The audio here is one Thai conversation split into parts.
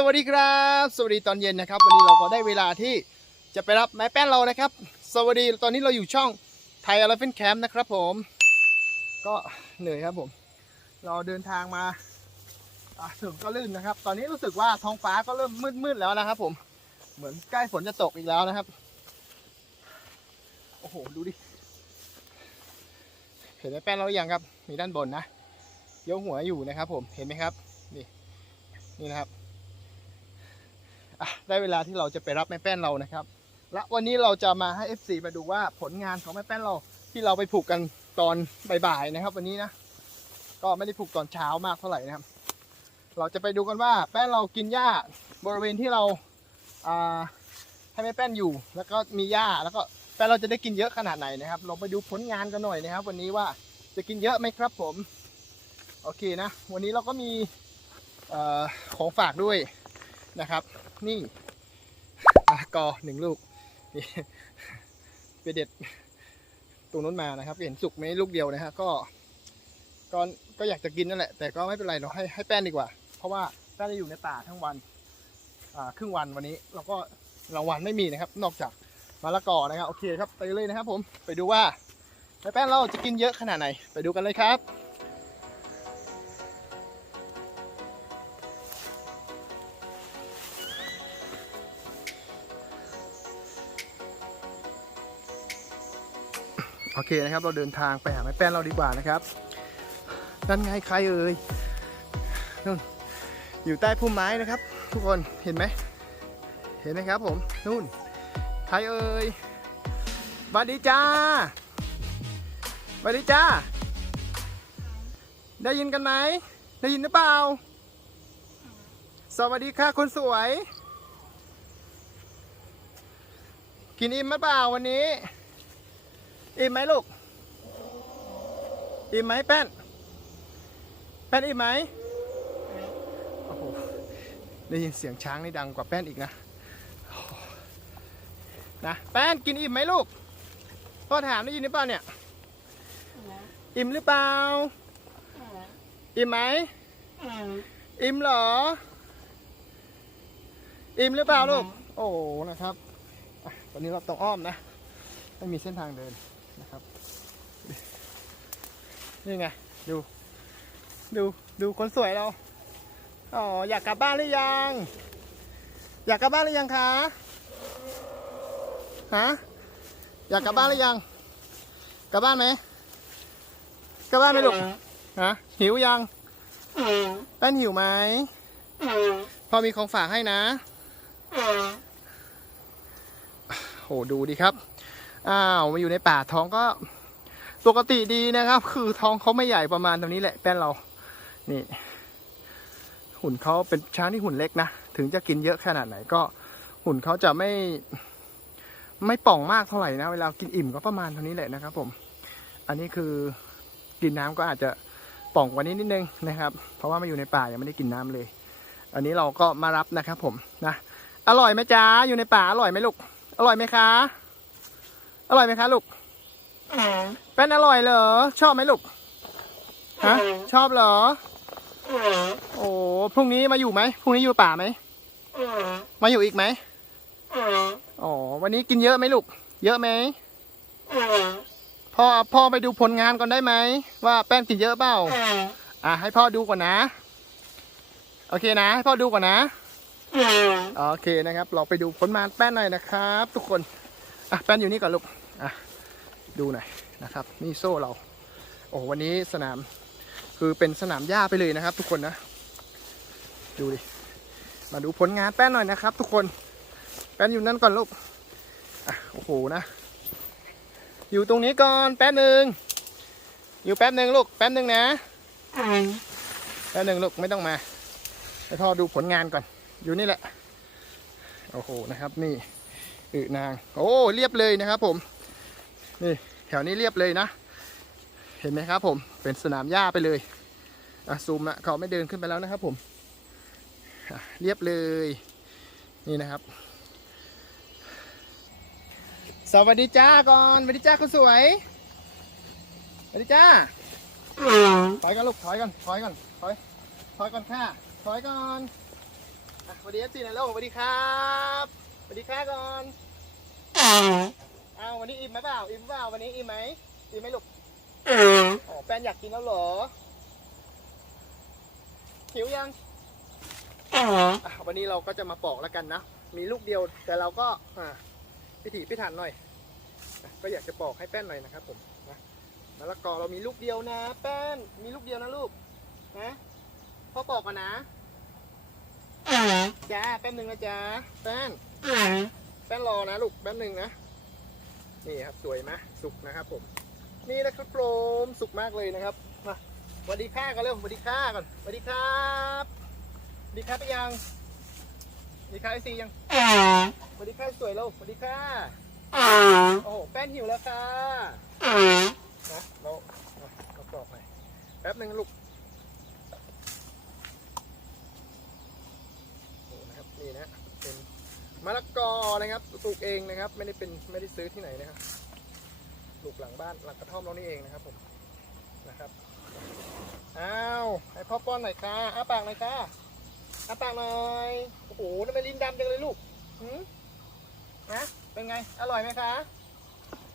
สวัสดีครับ สวัสดีตอนเย็นนะครับ วันนี้เราก็ได้เวลาที่จะไปรับไม้แป้นเรานะครับ สวัสดีตอนนี้เราอยู่ช่องไทย Elephant Camp นะครับผม ก็เหนื่อยครับผม เราเดินทางมาถึงก็ลื่นนะครับ ตอนนี้รู้สึกว่าท้องฟ้าก็เริ่มมืดๆแล้วนะครับผม เหมือนใกล้ฝนจะตกอีกแล้วนะครับ โอ้โห ดูดิ เห็นไม้แป้นเราหรือยังครับ มีด้านบนนะ ยกหัวอยู่นะครับผม เห็นไหมครับ นี่ นี่นะครับ ได้เวลาที่เราจะไปรับแม่แป้นเรานะครับ และวันนี้เราจะมาให้ FC มาดูว่าผลงานของแม่แป้นเราที่เราไปผูกกันตอนบ่ายๆนะครับ วันนี้นะ ก็ไม่ได้ผูกตอนเช้ามากเท่าไหร่นะครับ เราจะไปดูกันว่าแป้นเรากินหญ้าบริเวณที่เราให้แม่แป้นอยู่ แล้วก็มีหญ้าแล้วก็แป้นเราจะได้กินเยอะขนาดไหนนะครับ เราไปดูผลงานกันหน่อยนะครับ วันนี้ว่าจะกินเยอะไหมครับผม โอเคนะ วันนี้เราก็มีอของฝากด้วยนะครับ นี่มะละกอหนึ่งลูกนี่ไปเด็ดตรงนู้นมานะครับ เห็นสุกไหมลูกเดียวนะฮะก็ก็ก็อยากจะกินนั่นแหละ แต่ก็ไม่เป็นไรเราให้ให้แป้นดีกว่า เพราะว่าแป้นจะอยู่ในป่าทั้งวันอ่าครึ่งวันวันนี้เราก็รางวัลไม่มีนะครับ นอกจากมะละกอนะครับโอเคครับไปเลยนะครับผมไปดูว่าแม่แป้นเราจะกินเยอะขนาดไหน ไปดูกันเลยครับ โอเคนะครับ เราเดินทางไปหาไม้แป้นเราดีกว่านะครับ นั่นไงใครเอ่ยนู่นอยู่ใต้พุ่มไม้นะครับ ทุกคนเห็นไหมเห็นไหมครับผมนู่นใครเอ่ยสวัสดีจ้าสวัสดีจ้า ได้ยินกันไหมได้ยินหรือเปล่า สวัสดีค่ะคนสวย กินอิ่มไหมเปล่าวันนี้ อิ่มไหมลูก อิ่มไหมแป้น แป้นอิ่มไหมโอ้โหได้ยินเสียงช้างนี่ดังกว่าแป้นอีกนะโอ้โหนะ แป้นกินอิ่มไหมลูก พ่อถามได้ยินหรือเปล่าเนี่ย อิ่มหรือเปล่า อิ่มไหม อิ่มเหรอ อิ่มหรือเปล่าลูก โอ้โหนะครับอะตอนนี้เราต้องอ้อมนะ ไม่มีเส้นทางเดิน นะครับ นี่ไง ดู ดู ดูคนสวยเรา อ๋อ อยากกลับบ้านหรือยัง อยากกลับบ้านหรือยังคะ ฮะ อยากกลับบ้านหรือยัง กลับบ้านไหม กลับบ้านไหมลูก ฮะ หิวยังแป้นหิวไหม พอมีของฝากให้นะโหดูดิครับ อ้าวมาอยู่ในป่าท้องก็ปกติดีนะครับ คือท้องเขาไม่ใหญ่ประมาณตรงนี้แหละแป้นเรา นี่ หุ่นเขาเป็นช้างที่หุ่นเล็กนะ ถึงจะกินเยอะขนาดไหนก็ หุ่นเขาจะไม่ ไม่ป่องมากเท่าไหร่นะ เวลากินอิ่มก็ประมาณเท่านี้แหละนะครับ ผม อันนี้คือกินน้ำก็อาจจะป่องกว่านี้นิดนึงนะครับ เพราะว่ามาอยู่ในป่ายังไม่ได้กินน้ำเลย อันนี้เราก็มารับนะครับ ผมนะ อร่อยไหมจ๊ะอยู่ในป่าอร่อยไหมลูก อร่อยไหมคะ อร่อยไหมคะลูกเป็นอร่อยเหรอ ชอบไหมลูก ฮะ ชอบเหรอ โอ้พรุ่งนี้มาอยู่ไหมพรุ่งนี้อยู่ป่าไหม มาอยู่อีกไหมอ๋อ วันนี้กินเยอะไหมลูก เยอะไหมพ่อพ่อไปดูผลงานก่อนได้ไหม ว่าแป้นกินเยอะเปล่า อะให้พ่อดูก่อนนะ โอเคนะให้พ่อดูก่อนนะโอเคนะครับ เราไปดูผลงานแป้นหน่อยนะครับ ทุกคน อะแป้นอยู่นี่ก่อนลูก อะดูหน่อยนะครับ นี่โซ่เรา โอ้วันนี้สนามคือเป็นสนามหญ้าไปเลยนะครับ ทุกคนนะ ดูดิ มาดูผลงานแป้นหน่อยนะครับ ทุกคน แป้นอยู่นั่นก่อนลูกอะโอ้โหนะ อยู่ตรงนี้ก่อนแป๊บหนึ่งอยู่แป๊บหนึ่งลูกแป๊บหนึ่งนะแป๊บหนึ่งลูกไม่ต้องมาให้พ่อดูผลงานก่อน อยู่นี่แหละ โอ้โหนะครับ นี่อึนาง โอ้เรียบเลยนะครับผม นี่แถวนี้เรียบเลยนะ เห็นไหมครับผม เป็นสนามหญ้าไปเลยอะซูมละเขาไม่เดินขึ้นไปแล้วนะครับผมเรียบเลย นี่นะครับ สวัสดีจ้าก่อนสวัสดีจ้าคนสวยสวัสดีจ้าถอยกันลูกถอยกันถอยกันถอยถอยก่อนค่ะถอยก่อนสวัสดีเอฟซีนะลูกสวัสดีครับสวัสดีค่ะก่อน อ้าววันนี้อิ่มไหมเปล่า อิ่มเปล่าวันนี้อิ่มไหมอิ่มไหมลูกอ๋อแฟนอยากกินแล้วเหรอ หิวยังอะวันนี้เราก็จะมาปอกแล้วกันนะ มีลูกเดียวแต่เราก็อ่าพิถีพิถันหน่อยอะก็อยากจะปอกให้แป้นหน่อยนะครับผมนะมะละกอเรามีลูกเดียวนะ แป้นมีลูกเดียวนะลูกนะพ่อปอกก่อนนะจ้าแป๊บหนึ่งนะจ้าแป้นแป้นรอนะลูกแป๊บหนึ่งนะ นี่ครับสวยไหมสุกนะครับผม นี่นะครับผมสุกมากเลยนะครับมาสวัสดีค่ากันเร็วสวัสดีค่าก่อนสวัสดีครับสวัสดีครับไปยังสวัสดีค่ะไอซียังสวัสดีค่ะสวยแล้วสวัสดีค่ะโอ้โหแป้นหิวแล้วค่ะนะเราเราปอกหน่อยแป๊บหนึ่งลูกโอ้นะครับนี่นะ มะละกอนะครับปลูกเองนะครับ ไม่ได้เป็นไม่ได้ซื้อที่ไหนนะครับปลูกหลังบ้านหลังกระท่อมเรานี่เองนะครับผมนะครับอ้าวให้พ่อป้อนหน่อยค่ะอ้าปากหน่อยค่ะอ้าปากหน่อยโอ้โหทำไมลิ้นดำจังเลยลูกหืมนะเป็นไง อร่อยไหมคะ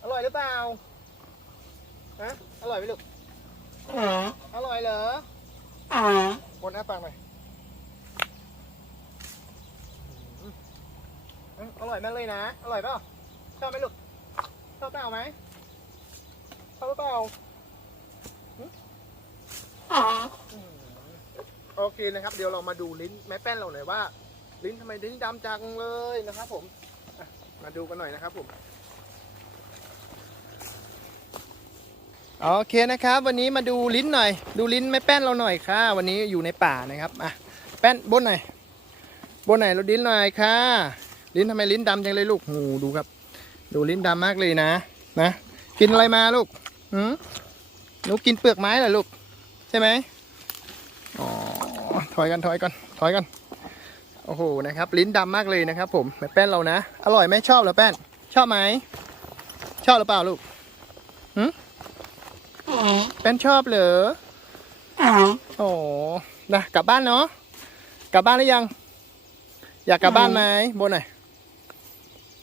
อร่อยหรือเปล่าฮะอร่อยไหมลูกอร่อยเหรอคนอ้าปากหน่อย อืมอร่อยมากเลยนะ อร่อยเปล่าชอบไหมลูกชอบเปล่าไหมชอบหรือเปล่าหึอืมโอเคนะครับ เดี๋ยวเรามาดูลิ้นแม่แป้นเราหน่อยว่า ลิ้นทำไมลิ้นดำจังเลยนะครับ ผมอะมาดูกันหน่อยนะครับผม โอเคนะครับ วันนี้มาดูลิ้นหน่อย ดูลิ้นแม่แป้นเราหน่อยค่ะ วันนี้อยู่ในป่านะครับอะแป้นบนหน่อยบนไหนเราลิ้นหน่อยค่ะ ลิ้นทำไมลิ้นดำจังเลยลูกหูดูครับ ดูลิ้นดำมากเลยนะ นะ กินอะไรมาลูกหืมหนูกินเปลือกไม้เหรอลูก ใช่ไหมอ๋อ ถอยกันถอยกันถอยกันโอ้โห นะครับ ลิ้นดำมากเลยนะครับ ผมแบบแป้นเรานะ อร่อยไหมชอบหรอแป้น ชอบไหม ชอบหรือเปล่าลูกหืมแป้นชอบเหรอโอ้นะกลับบ้านเนาะ กลับบ้านหรือยัง อยากกลับบ้านไหมบนหน่อย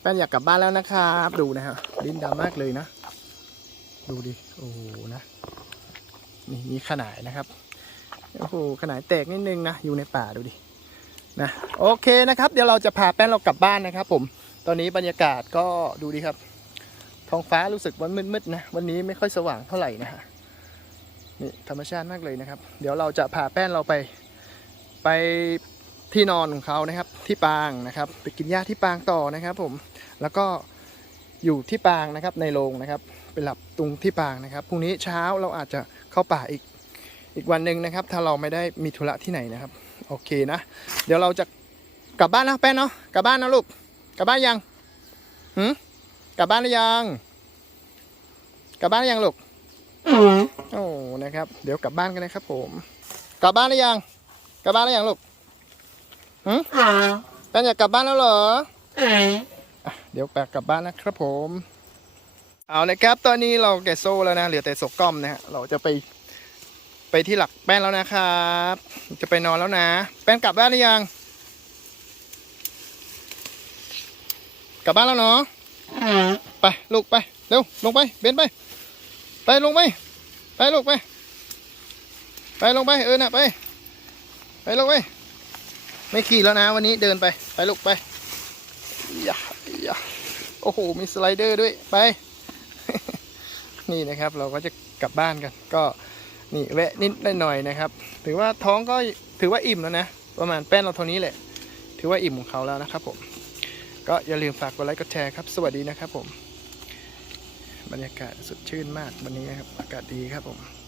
แป้นอยากกลับบ้านแล้วนะครับดูนะฮะลิ้นดำมากเลยนะ ดูดิโอ้โหนะนี่มีขนายนะครับโอ้โหขนายแตกนิดนึงนะอยู่ในป่าดูดินะโอเคนะครับ เดี๋ยวเราจะพาแป้นเรากลับบ้านนะครับ ผม ตอนนี้บรรยากาศก็ดูดิครับ ท้องฟ้ารู้สึกว่ามืดๆนะวันนี้ไม่ค่อยสว่างเท่าไหร่นะฮะนี่ธรรมชาติมากเลยนะครับ เดี๋ยวเราจะพาแป้นเราไปไป ที่นอนของเขานะครับที่ปางนะครับ ไปกินหญ้าที่ปางต่อนะครับ ผมแล้วก็อยู่ที่ปางนะครับในโรงนะครับไปหลับตรงที่ปางนะครับพรุ่งนี้เช้าเราอาจจะเข้าป่าอีกอีกวันหนึ่งนะครับ ถ้าเราไม่ได้มีธุระที่ไหนนะครับ โอเคนะ เดี๋ยวเราจะกลับบ้านนะแป้นเนาะกลับบ้านนะลูกกลับบ้านยังหืมกลับบ้านหรือยังกลับบ้านหรือยังลูกโอ้นะครับ เดี๋ยวกลับบ้านกันนะครับ ผม กลับบ้านหรือยังกลับบ้านหรือยังลูก แป้นอยากกลับบ้านแล้วเหรออะเดี๋ยวแปลกลับบ้านนะครับผม เอาเลยครับ ตอนนี้เราแกะโซ่แล้วนะ เหลือแต่โซ่ก้อมนะฮะ เราจะไป ไปที่หลักแป้นแล้วนะครับ จะไปนอนแล้วนะ แป้นกลับบ้านหรือยัง กลับบ้านแล้วเนาะ ไปลูกไป เร็วลงไป เบนไป ไปลงไป ไปลูกไป ไปลงไปเออน่ะไป ไปลงไป ไม่ขี่แล้วนะวันนี้เดินไป ไปลูกไปอย่าอย่าโอ้โห มีสไลเดอร์ด้วยไป นี่นะครับเราก็จะกลับบ้านกัน ก็นี่แวะนิดหน่อยนะครับ ถือว่าท้องก็ถือว่าอิ่มแล้วนะ ประมาณแป้นเราเท่านี้แหละ ถือว่าอิ่มของเขาแล้วนะครับผม ก็อย่าลืมฝากกดไลค์กดแชร์ครับ สวัสดีนะครับผม บรรยากาศสดชื่นมากวันนี้นะครับ อากาศดีครับผม